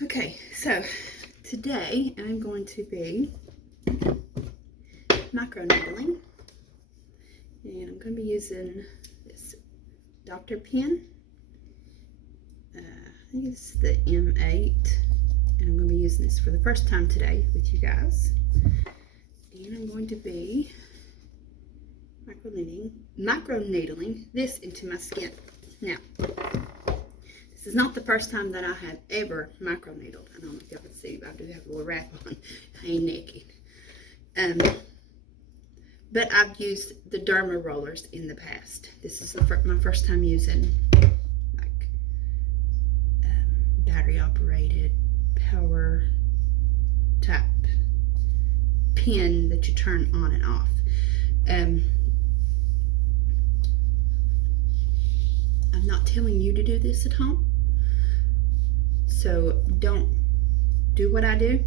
Okay, so today I'm going to be microneedling, and I'm going to be using this Dr. pen. I think it's the M8, and I'm going to be using this for the first time today with you guys. And I'm going to be microneedling this into my skin. Now, this is not the first time that I have ever microneedled. I don't know if y'all can see, but I do have a little wrap on. I ain't naked. But I've used the derma rollers in the past. This is my first time using like battery operated power type pen that you turn on and off. I'm not telling you to do this at home, so don't do what I do.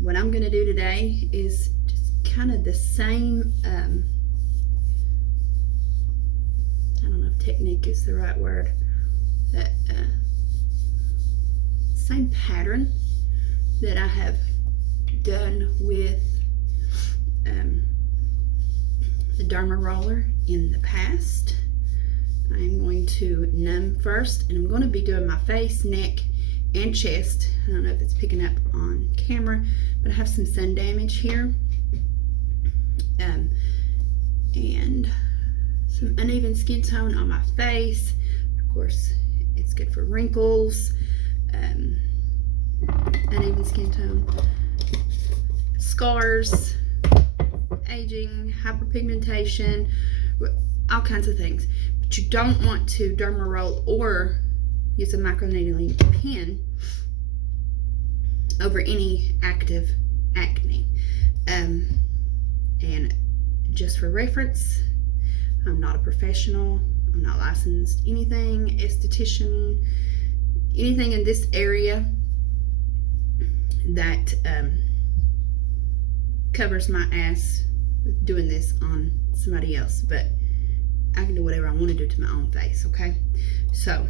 What I'm going to do today is just kind of the same, I don't know if technique is the right word, same pattern that I have done with the derma roller in the past. I'm going to numb first, and I'm going to be doing my face, neck, and chest. I don't know if it's picking up on camera, but I have some sun damage here, and some uneven skin tone on my face. Of course, it's good for wrinkles, uneven skin tone, scars, aging, hyperpigmentation, all kinds of things. But you don't want to derma roll or use a microneedling pen over any active acne. And just for reference, I'm not a professional, I'm not licensed anything, esthetician, anything in this area that covers my ass with doing this on somebody else, but I can do whatever I want to do to my own face, okay? So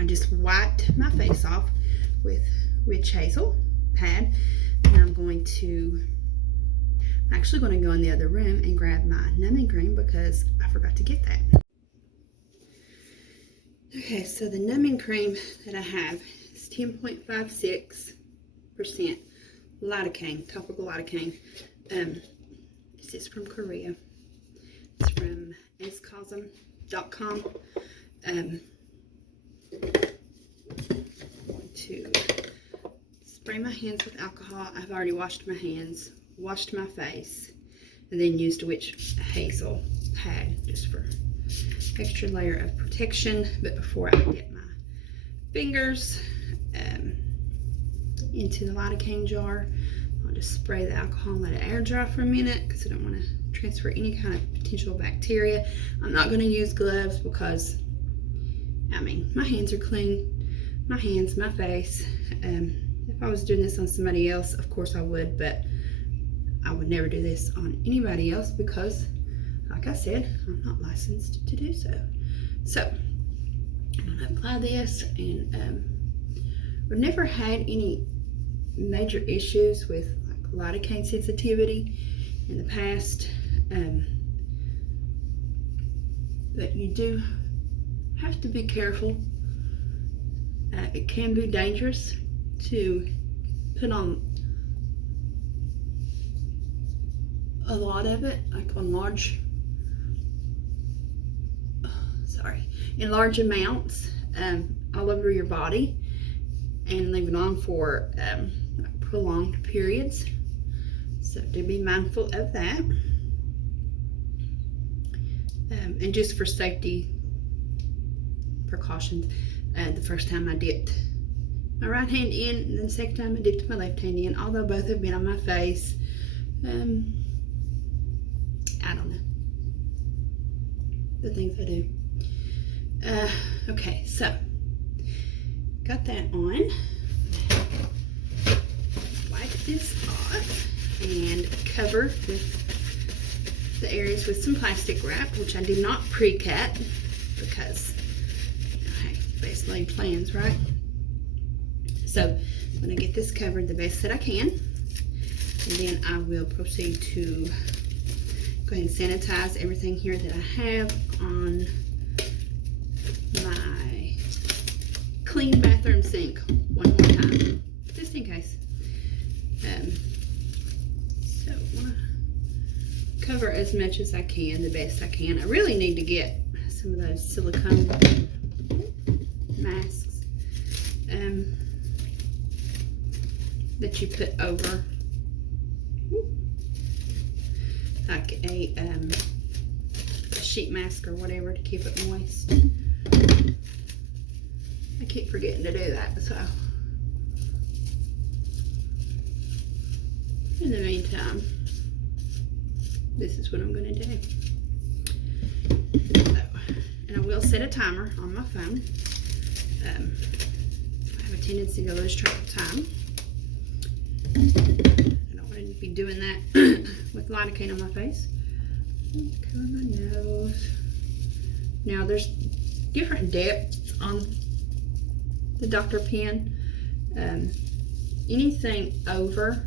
I just wiped my face off with witch hazel pad, and I'm actually going to go in the other room and grab my numbing cream because I forgot to get that. Okay, so the numbing cream that I have is 10.56% lidocaine, topical lidocaine. This is from Korea. It's from ascosm.com. I'm going to spray my hands with alcohol. I've already washed my hands, washed my face, and then used a witch hazel pad just for extra layer of protection. But before I get my fingers into the lidocaine jar, I'll just spray the alcohol and let it air dry for a minute because I don't want to transfer any kind of potential bacteria. I'm not going to use gloves because, I mean, my hands are clean. My hands, my face. If I was doing this on somebody else, of course I would, but I would never do this on anybody else because, like I said, I'm not licensed to do so. So, I'm going to apply this, and I've never had any major issues with like lidocaine sensitivity in the past, but you do have to be careful. It can be dangerous to put on a lot of it, like on in large amounts all over your body, and leave it on for prolonged periods. So do be mindful of that. And just for safety precautions, the first time I dipped my right hand in, and then the second time I dipped my left hand in, although both have been on my face. I don't know, the things I do. Okay, so got that on. Wipe this off and cover with the areas with some plastic wrap, which I did not pre-cut because I best laid plans, right? So I'm going to get this covered the best that I can, and then I will proceed to go ahead and sanitize everything here that I have on my clean bathroom sink one more time, just in case. So I want to cover as much as I can, the best I can. I really need to get some of those silicone masks that you put over, like a sheet mask or whatever, to keep it moist. I keep forgetting to do that, so in the meantime, this is what I'm going to do. And I will set a timer on my phone. I have a tendency to lose track of time. I don't want to be doing that with lidocaine on my face. Cover my nose. Now there's different depths on the Dr. pen. Anything over,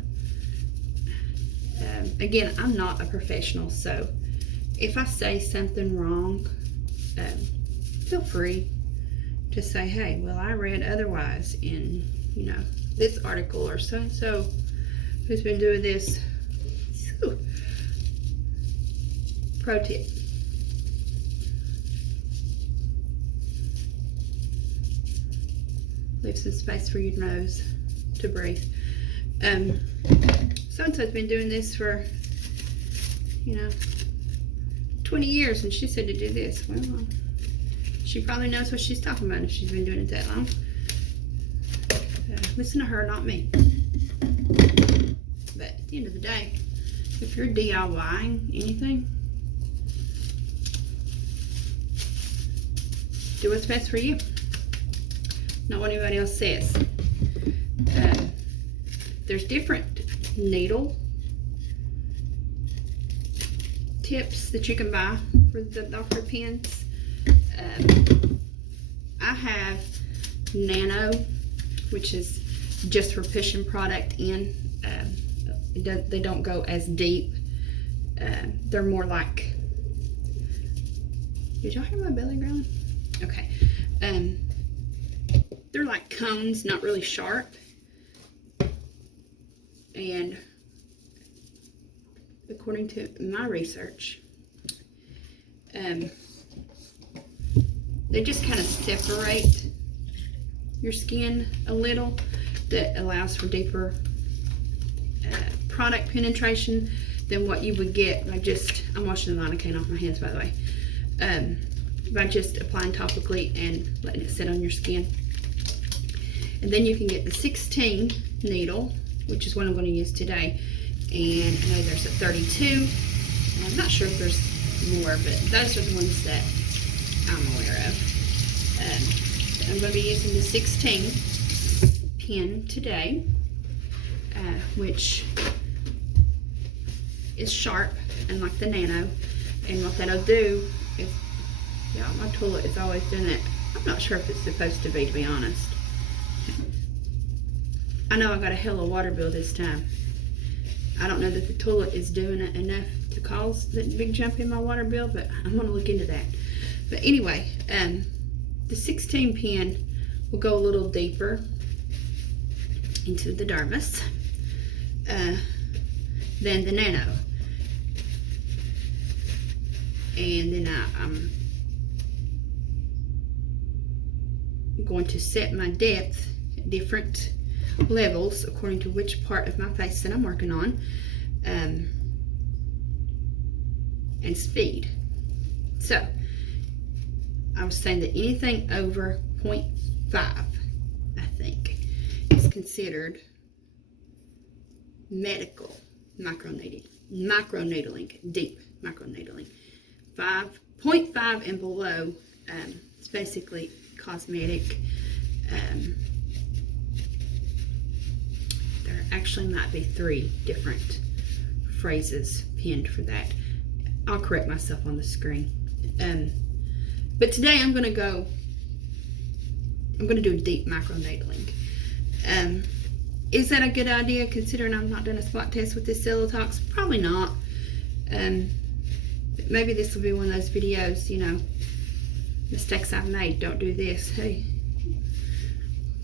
again, I'm not a professional, so if I say something wrong, feel free to say, hey, well, I read otherwise in, you know, this article, or so-and-so who's been doing this. So, pro tip. Leave some space for your nose to breathe. So-and-so's been doing this for, you know, 20 years, and she said to do this. Well, she probably knows what she's talking about if she's been doing it that long. Listen to her, not me. But at the end of the day, if you're DIYing anything, do what's best for you, not what anybody else says. There's different needle tips that you can buy for the Dr. pens. I have Nano, which is just for pushing product in. They don't go as deep. They're more like, did y'all hear my belly growling? Okay. They're like cones, not really sharp. And according to my research, they just kind of separate your skin a little. That allows for deeper product penetration than what you would get by just, I'm washing the lidocaine off my hands, by the way, by just applying topically and letting it sit on your skin. And then you can get the 16 needle, which is what I'm going to use today. And I know there's a 32. And I'm not sure if there's more, but those are the ones that I'm aware of. I'm going to be using the 16 pen today, which is sharp and like the Nano. And what that'll do is, yeah, my toilet is always doing it. I'm not sure if it's supposed to be honest. I know I got a hell of a water bill this time. I don't know that the toilet is doing it enough to cause the big jump in my water bill, but I'm going to look into that. But anyway, the 16 pen will go a little deeper into the dermis than the Nano. And then I'm going to set my depth at different levels according to which part of my face that I'm working on, and speed. So I was saying that anything over 0.5, I think, is considered medical microneedling, deep microneedling. 0.5 and below, it's basically cosmetic. There actually might be 3 different phrases pinned for that. I'll correct myself on the screen. But today I'm going to do deep microneedling. Is that a good idea considering I've not done a spot test with this Selatox? Probably not. Maybe this will be one of those videos, you know, mistakes I've made, don't do this. Hey,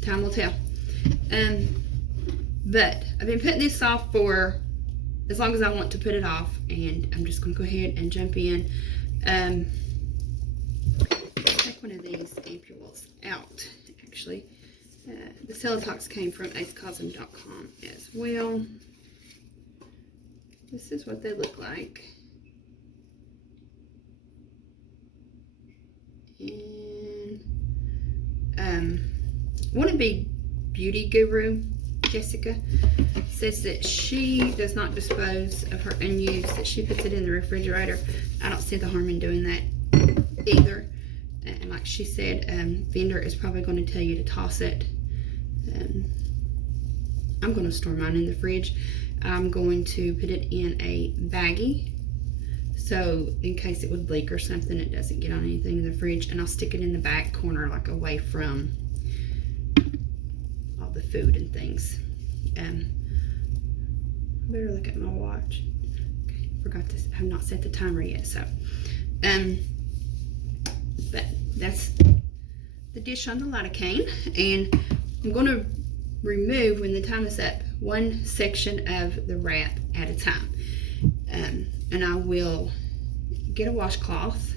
time will tell. But I've been putting this off for as long as I want to put it off, and I'm just going to go ahead and jump in. Take one of these ampules out, actually. The Selatox came from acecosm.com as well. This is what they look like. And wannabe beauty guru Jessica says that she does not dispose of her unused, that she puts it in the refrigerator. I don't see the harm in doing that either. And like she said, vendor is probably going to tell you to toss it. I'm going to store mine in the fridge. I'm going to put it in a baggie, so in case it would leak or something, it doesn't get on anything in the fridge. And I'll stick it in the back corner, like away from all the food and things. Better look at my watch. Okay, forgot to, I have not set the timer yet, so but that's the dish on the lidocaine, and I'm going to remove, when the time is up, one section of the wrap at a time. And I will get a washcloth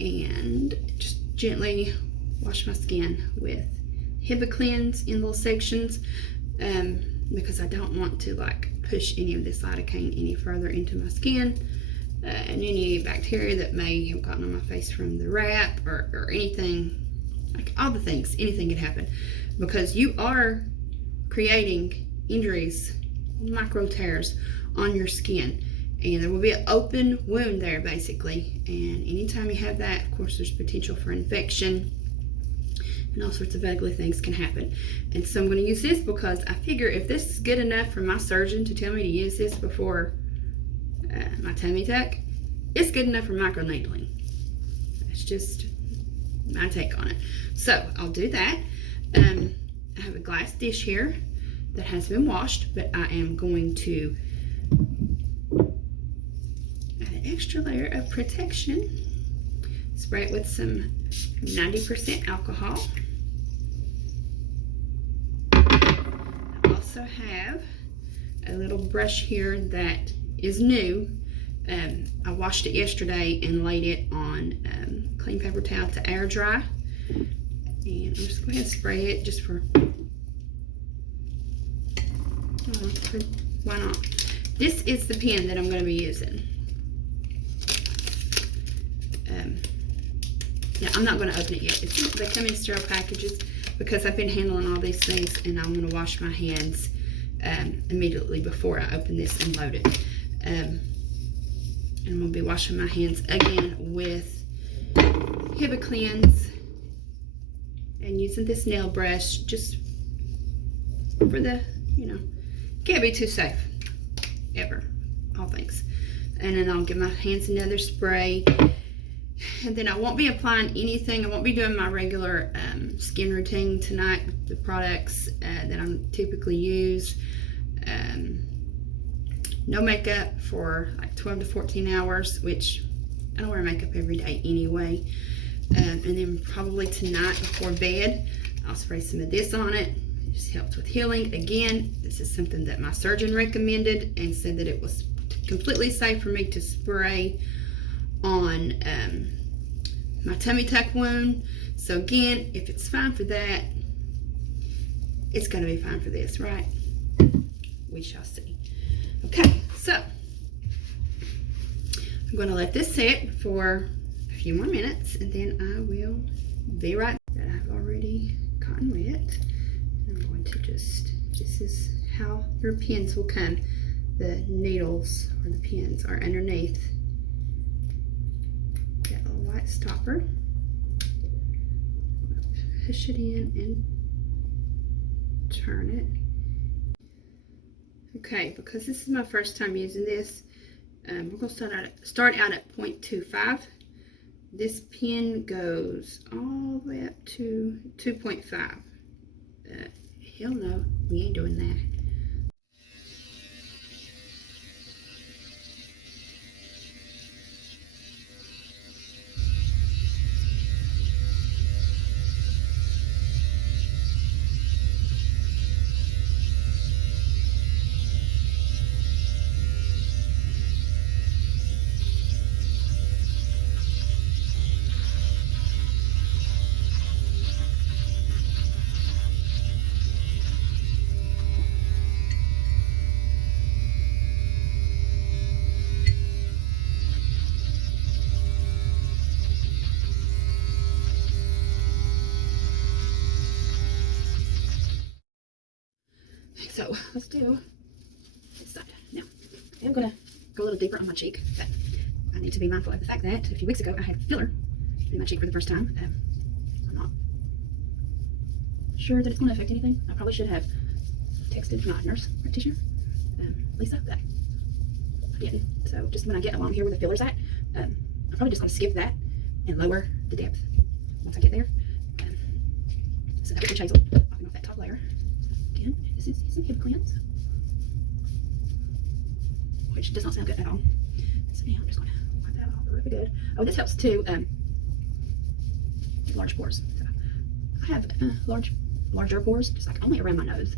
and just gently wash my skin with Hibiclens in little sections, because I don't want to like push any of this lidocaine any further into my skin, and any bacteria that may have gotten on my face from the wrap or anything, like all the things, anything could happen, because you are creating injuries, micro tears on your skin, and there will be an open wound there basically. And anytime you have that, of course, there's potential for infection, and all sorts of ugly things can happen. And so I'm going to use this because I figure if this is good enough for my surgeon to tell me to use this before my tummy tuck, it's good enough for microneedling. That's just my take on it. So I'll do that. I have a glass dish here that has been washed, but I am going to add an extra layer of protection. Spray it with some 90% alcohol. I also have a little brush here that is new. I washed it yesterday and laid it on clean paper towel to air dry. And I'm just going to go ahead and spray it just for why not? This is the pen that I'm going to be using. Now, I'm not going to open it yet. They come in sterile packages because I've been handling all these things, and I'm going to wash my hands immediately before I open this and load it. And I'm going to be washing my hands again with Hibiclens and using this nail brush just for the, you know, can't be too safe, ever, all things. And then I'll give my hands another spray. And then I won't be applying anything. I won't be doing my regular skin routine tonight with the products that I typically use. No makeup for like 12 to 14 hours, which I don't wear makeup every day anyway. And then probably tonight before bed, I'll spray some of this on it. It just helps with healing. Again, this is something that my surgeon recommended and said that it was completely safe for me to spray on my tummy tuck wound. So again, if it's fine for that, it's going to be fine for this, right? We shall see. Okay, so I'm going to let this sit for a few more minutes, and then I will be right back. I've already gotten wet. I'm going to just, this is how your pins will come. The needles or the pins are underneath that little white stopper. Push it in and turn it. Okay, because this is my first time using this, we're going to start out at 0.25. This pin goes all the way up to 2.5. Hell no, we ain't doing that. So let's do this side. Now, I'm going to go a little deeper on my cheek, but I need to be mindful of the fact that a few weeks ago I had filler in my cheek for the first time. I'm not sure that it's going to affect anything. I probably should have texted my nurse practitioner, Lisa, but I didn't. So just when I get along here where the filler's at, I'm probably just going to skip that and lower the depth once I get there. So that would hazel, popping off that top layer. Again, this is some hip cleanse, which does not sound good at all. So now I'm just going to wipe that off really good. Oh, this helps too. Large pores. So I have larger pores, just like only around my nose.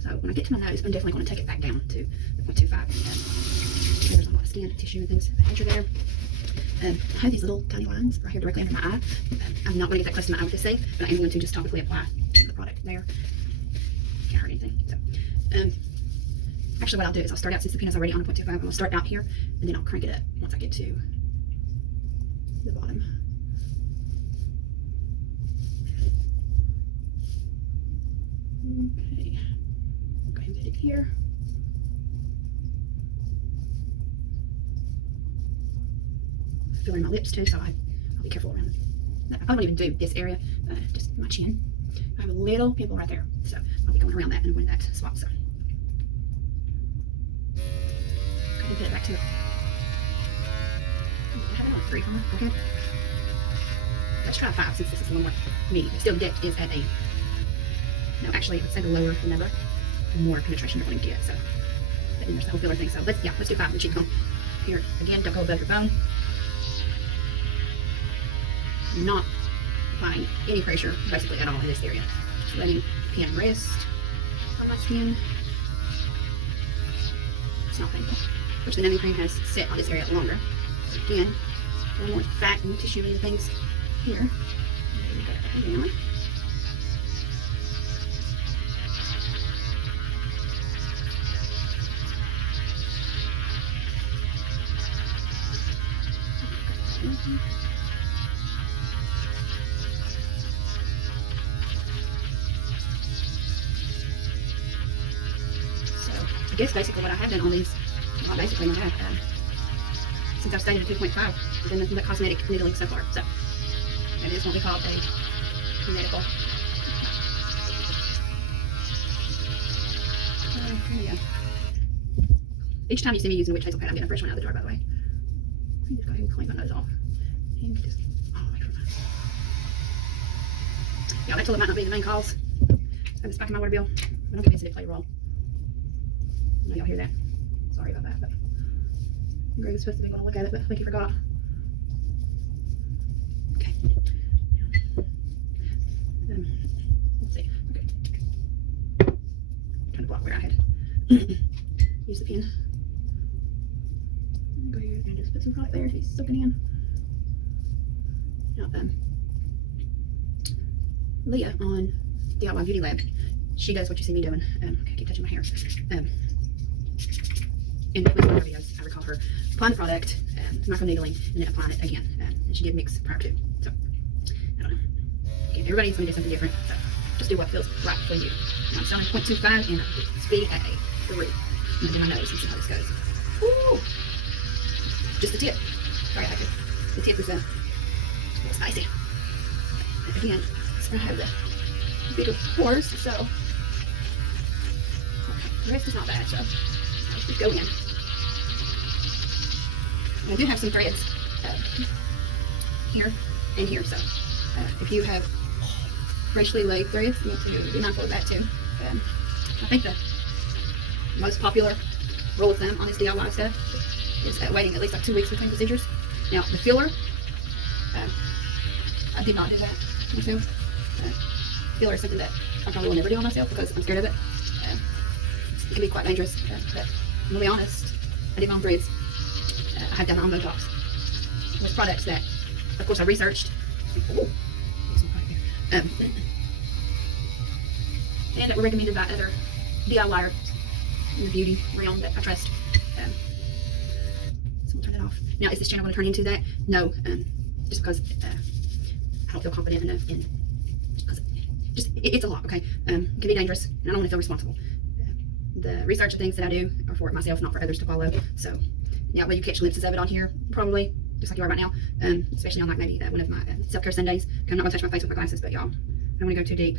So when I get to my nose, I'm definitely going to take it back down to the 0.25. There's a lot of skin tissue and things that are there. I have these little tiny lines right here directly under my eye. I'm not going to get that close to my eye with this thing, but I am going to just topically apply the product there. Can't hurt anything. So, actually, what I'll do is I'll start out, since the pen is already on a 0.25, I'm going to start out here, and then I'll crank it up once I get to the bottom. Okay, go ahead and get it here. Filling my lips too, so I'll be careful around that. I probably won't even do this area, just my chin. I have a little pimple right there, so I'll be going around that and avoid that spot. So go ahead and put it back to it. I have it on 3, huh? Okay. Let's try 5 since this is a little more meaty, but still the depth is at 8. No, actually, I'd say the lower the number, the more penetration you're going to get. So, but then there's the whole filler thing. So let's do 5 on the cheekbone. Here again, don't go above your bone. I'm not applying any pressure basically at all in this area. Just letting the pen rest on my skin. It's not painful. Which the numbing cream has set on this area longer. So again, a little more fat and tissue and things here. And then go back down. So I guess basically what I have done on these, well, basically I have, since I've stayed at 2.5, I've done nothing but cosmetic needling so far. So that is what we call a medical. There you go. Each time you see me using a witch hazel pad, I'm getting a fresh one out of the jar, by the way. Let me just go ahead and clean my nose off. And get this all away from that. Yeah, that toilet might not be the main cause of this back in my water bill, but I'm convinced it played a role. I know y'all hear that. Sorry about that, but Greg was supposed to be going to look at it, but I think he forgot. Okay. Let's see. Okay. I'm trying to block where I had use the pen. Go here and just put some product there if he's soaking in. Now, Leah on DIY Beauty Lab, she does what you see me doing. Okay, I keep touching my hair. In the videos, I recall her applying the product, microneedling, and then applying it again. And she did mix prior to. So, I don't know. Again, everybody's going to do something different. So, just do what feels right for you. Now, I'm starting at 0.25 and speed at a 3. I'm going to do my nose and see how this goes. Woo! Just the tip. Sorry, I like it. The tip is a little spicy. But again, it's going to have the bigger pores, so okay. The rest is not bad, so I'll just go in. And I do have some threads here and here, so if you have freshly laid threads. You need to be mindful of that too. I think the most popular rule of thumb on this DIY stuff is waiting at least like 2 weeks between procedures. Now the filler, I did not do that myself. Filler is something that I probably will never do on myself because I'm scared of it. It can be quite dangerous, but I'm gonna be honest, I did my own threads. I have done my own Botox. There's products that, of course, I researched. And that were recommended by other DIYers in the beauty realm that I trust. So we'll turn it off. Now, is this channel going to turn into that? No, just because I don't feel confident enough in, because it's a lot, okay? It can be dangerous, and I don't want to feel responsible. The research and things that I do are for myself, not for others to follow. So, yeah, will you catch glimpses of it on here? Probably, just like you are right now. Especially on like maybe one of my self-care Sundays. I'm not going to touch my face with my glasses, but y'all, I don't want to go too deep.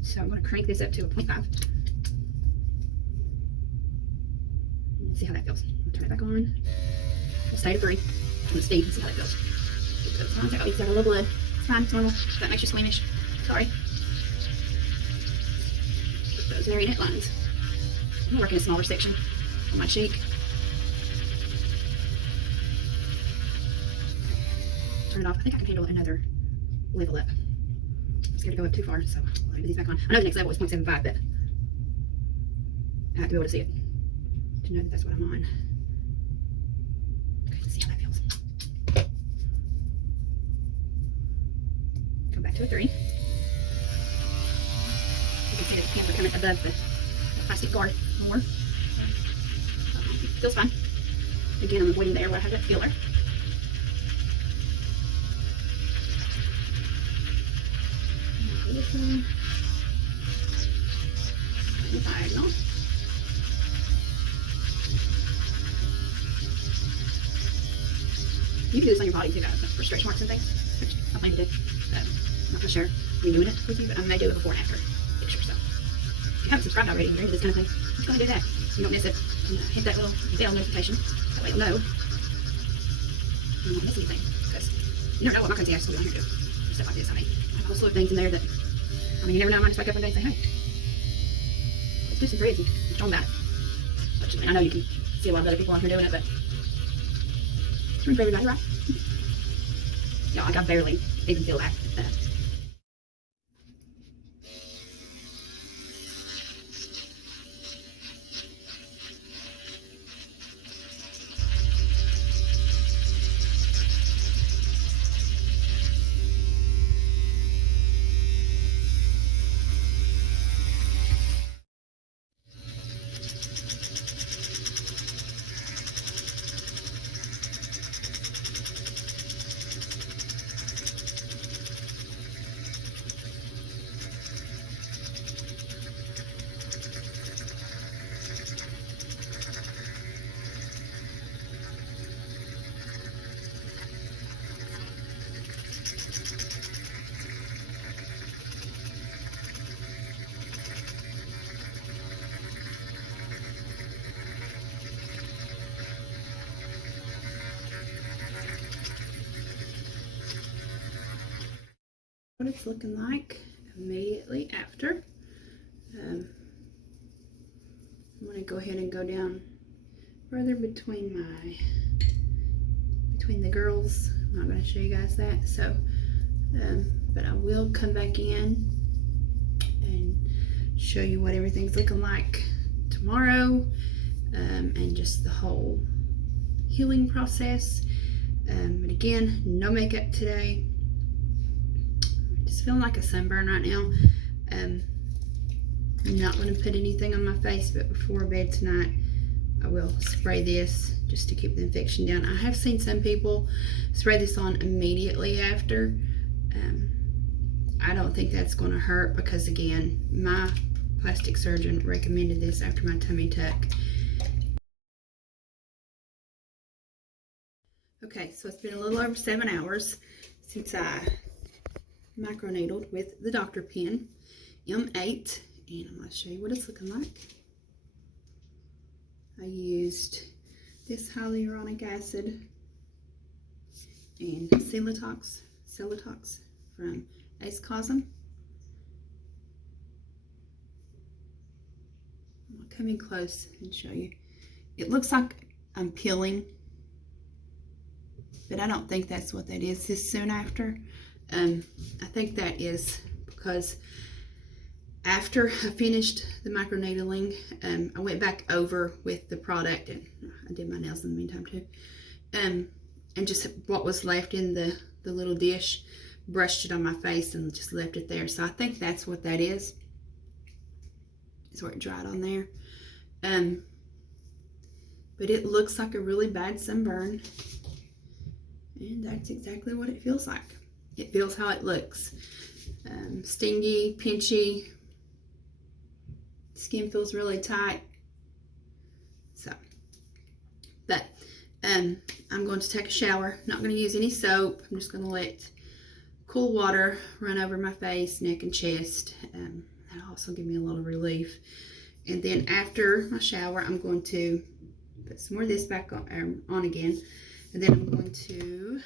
So I'm going to crank this up to a 0.5. See how that feels. I'll turn it back on. We'll stay to 3. Let's see how that feels. It's got a little blood. It's fine, it's normal. If that makes you squeamish, sorry. Put those marionette lines. I'm going to work in a smaller section on my cheek. Turn it off. I think I can handle another level up. I'm scared to go up too far, so I'll leave these back on. I know the next level is 0.75, but I have to be able to see it to know that that's what I'm on. Okay, let's see how that feels. Come back to a 3. You can see that the hands are coming above the plastic guard more. Feels fine. Again, I'm avoiding the area where I have that filler. This one. Diagonal. You can do this on your body too, guys, for stretch marks and things, which I plan to do. I'm not going to share me doing it with you, but I may do a before and after picture. So if you haven't subscribed already and you're into this kind of thing, just go ahead and do that. You don't miss it. Hit that little bell notification. That way you'll know you won't miss anything. Because you never know what my crazy ass will be on here doing. Stuff like this. I mean, I have a whole slew of things in there that, I mean, you never know. I might just wake up one day and say, hey, let's do some threads and show them about it. Which, I mean, I know you can see a lot of other people on here doing it, but it's room for everybody, right? Y'all, like I barely even feel that. What it's looking like immediately after. I'm going to go ahead and go down further between the girls. I'm not going to show you guys that, so but I will come back in and show you what everything's looking like tomorrow, and just the whole healing process. But again, no makeup today. Just feeling like a sunburn right now. I'm not going to put anything on my face, but before bed tonight I will spray this just to keep the infection down. I have seen some people spray this on immediately after. I don't think that's going to hurt because, again, my plastic surgeon recommended this after my tummy tuck. Okay, so it's been a little over 7 hours since I microneedled with the doctor pen, M8, and I'm going to show you what it's looking like. I used this hyaluronic acid and Selatox Selatox from Ace Cosm. I'll come in close and show you. It looks like I'm peeling, but I don't think that's what that is this soon after. I think that is because after I finished the microneedling, I went back over with the product, and I did my nails in the meantime too, and just what was left in the little dish, brushed it on my face and just left it there. So I think that's what that is. It's where it dried on there. But it looks like a really bad sunburn, and that's exactly what it feels like. It feels how it looks. Stingy, pinchy, skin feels really tight. So, but I'm going to take a shower. Not going to use any soap. I'm just going to let cool water run over my face, neck, and chest. That'll also give me a little relief. And then after my shower, I'm going to put some more of this back on again. And then I'm going to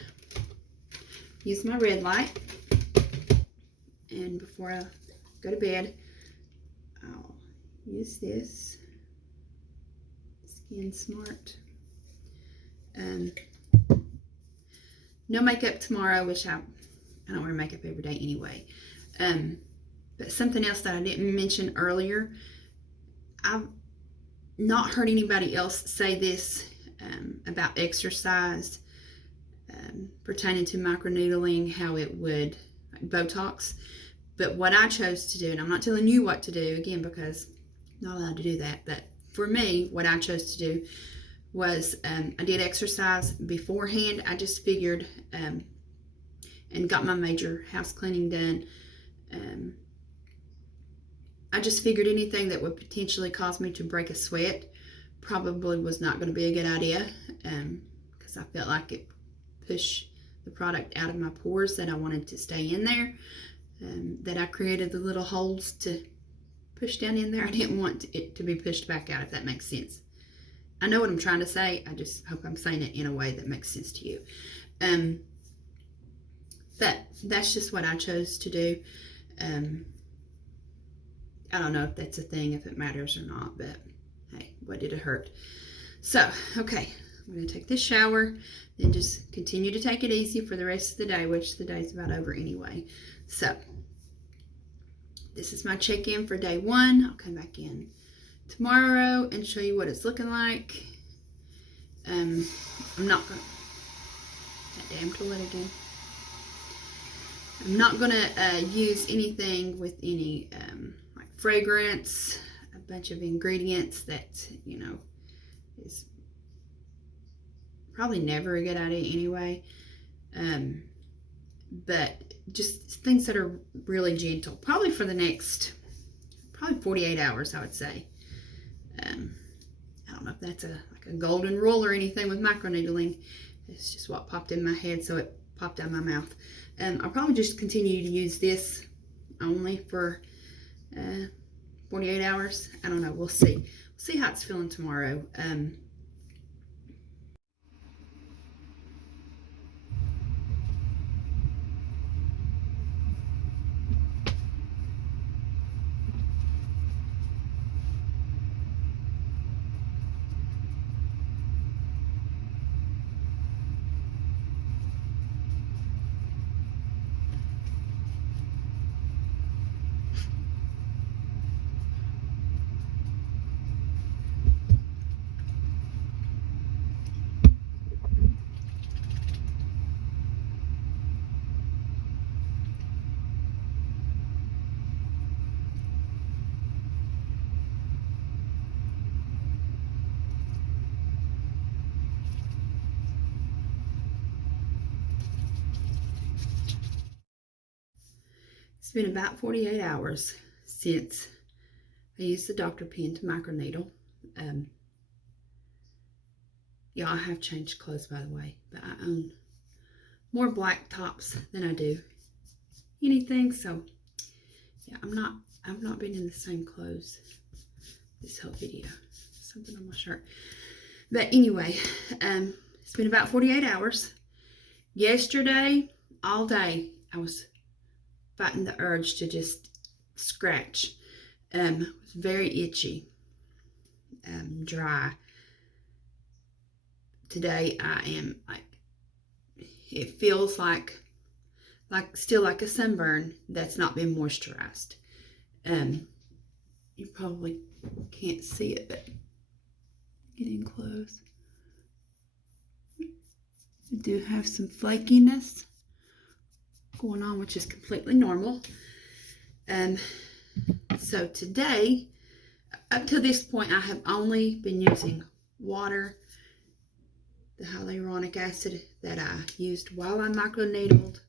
use my red light. And before I go to bed, I'll use this Skin Smart. No makeup tomorrow, which I don't wear makeup every day anyway. But something else that I didn't mention earlier, I've not heard anybody else say this about exercise pertaining to microneedling, how it would, like Botox. But what I chose to do, and I'm not telling you what to do again because I'm not allowed to do that, but for me, what I chose to do was I did exercise beforehand. I just figured, and got my major house cleaning done. I just figured anything that would potentially cause me to break a sweat probably was not going to be a good idea, because I felt like it pushed the product out of my pores that I wanted to stay in there, that I created the little holes to push down in there. I didn't want it to be pushed back out, if that makes sense. I know what I'm trying to say. I just hope I'm saying it in a way that makes sense to you. But that's just what I chose to do. I don't know if that's a thing, if it matters or not, but hey, what did it hurt? So, okay, I'm going to take this shower, then just continue to take it easy for the rest of the day, which the day's about over anyway. So, this is my check-in for day 1. I'll come back in tomorrow and show you what it's looking like. I'm not going to, that damn toilet again. I'm not going to use anything with any like fragrance, a bunch of ingredients that, you know, is probably never a good idea anyway. But just things that are really gentle, probably for the next, probably 48 hours, I would say. I don't know if that's like a golden rule or anything with microneedling. It's just what popped in my head, so it popped out of my mouth. I'll probably just continue to use this only for 48 hours. I don't know. We'll see. We'll see how it's feeling tomorrow. It's been about 48 hours since I used the doctor pen to microneedle. Yeah, I have changed clothes, by the way, but I own more black tops than I do anything. So yeah, I've not been in the same clothes this whole video. Something on my shirt. But anyway, it's been about 48 hours. Yesterday, all day I was fighting the urge to just scratch. It was very itchy, dry. Today I am like, it feels like still like a sunburn that's not been moisturized. You probably can't see it, but getting close. I do have some flakiness going on, which is completely normal. So today, up to this point, I have only been using water, the hyaluronic acid that I used while I microneedled,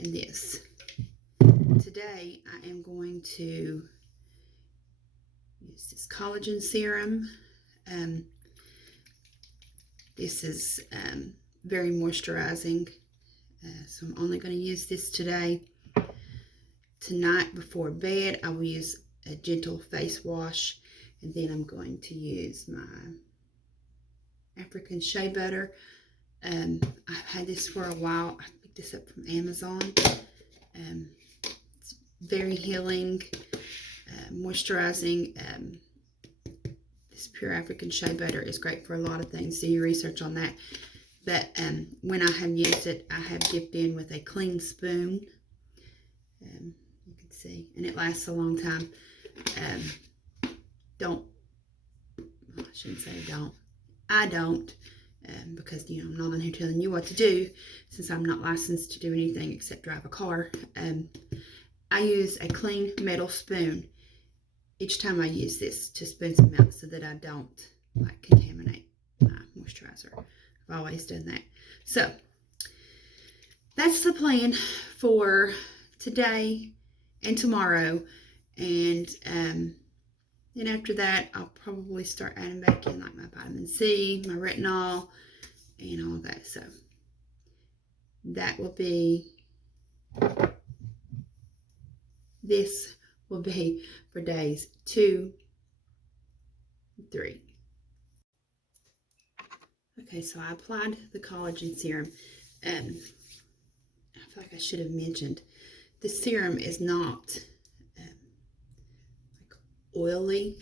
and this. Today, I am going to use this collagen serum. This is very moisturizing, so I'm only going to use this today. Tonight before bed, I will use a gentle face wash, and then I'm going to use my African shea butter. I've had this for a while. I picked this up from Amazon. It's very healing, moisturizing. This pure African shea butter is great for a lot of things. Do your research on that. But when I have used it, I have dipped in with a clean spoon. You can see, and it lasts a long time. I shouldn't say don't. I don't, because I'm not on here telling you what to do, since I'm not licensed to do anything except drive a car. I use a clean metal spoon each time I use this to spoon some out, so that I don't contaminate my moisturizer. I've always done that. So that's the plan for today and tomorrow, and then after that, I'll probably start adding back in like my vitamin C, my retinol, and all that. So that will be, this will be for days 2, 3. Okay, so I applied the collagen serum. I feel like I should have mentioned, the serum is not oily.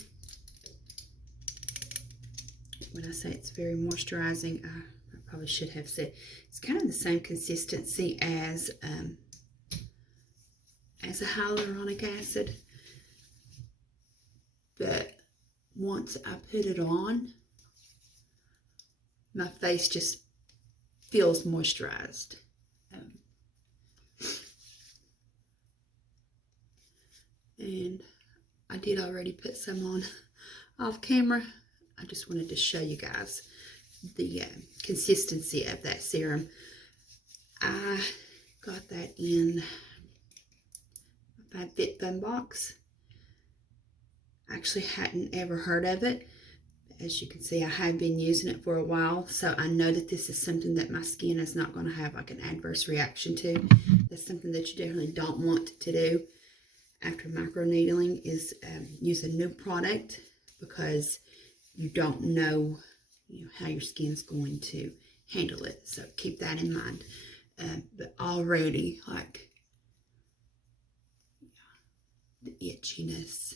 When I say it's very moisturizing, I probably should have said it's kind of the same consistency as a hyaluronic acid, but once I put it on, my face just feels moisturized. And I did already put some on off camera. I just wanted to show you guys the consistency of that serum. I got that in a FabFitFun box. I actually hadn't ever heard of it. As you can see, I have been using it for a while, so I know that this is something that my skin is not going to have like an adverse reaction to. That's something that you definitely don't want to do after microneedling, is use a new product, because you don't know, how your skin's going to handle it. So keep that in mind. But already, like, the itchiness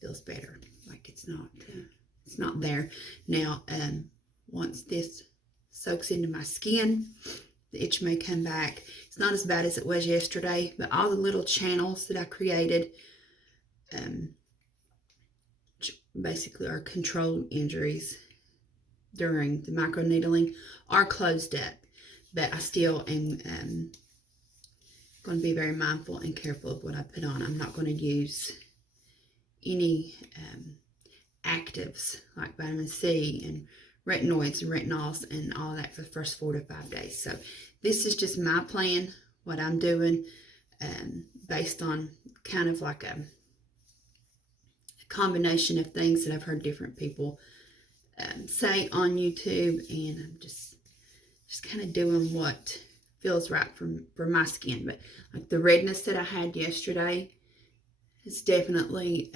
feels better. Like it's not there now. Once this soaks into my skin, the itch may come back. It's not as bad as it was yesterday, but all the little channels that I created, which basically are controlled injuries during the microneedling, are closed up. But I still am going to be very mindful and careful of what I put on. I'm not going to use any actives like vitamin C and retinoids and retinols and all that for the first 4 to 5 days. So this is just my plan, what I'm doing, based on kind of like a combination of things that I've heard different people say on YouTube, and I'm just kind of doing what feels right for my skin. But like the redness that I had yesterday has definitely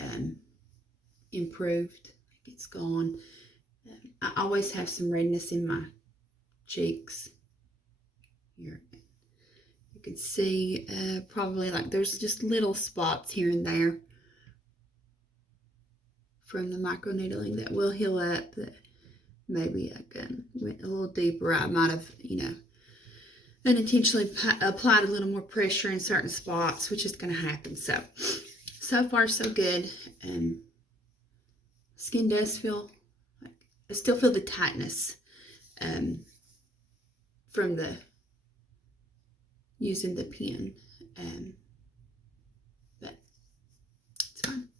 improved. It's gone. I always have some redness in my cheeks. Here, you can see probably like there's just little spots here and there from the microneedling that will heal up. That maybe I went a little deeper. I might have, unintentionally applied a little more pressure in certain spots, which is going to happen. So far so good. Skin does feel like, I still feel the tightness from the using the pen, but it's fine.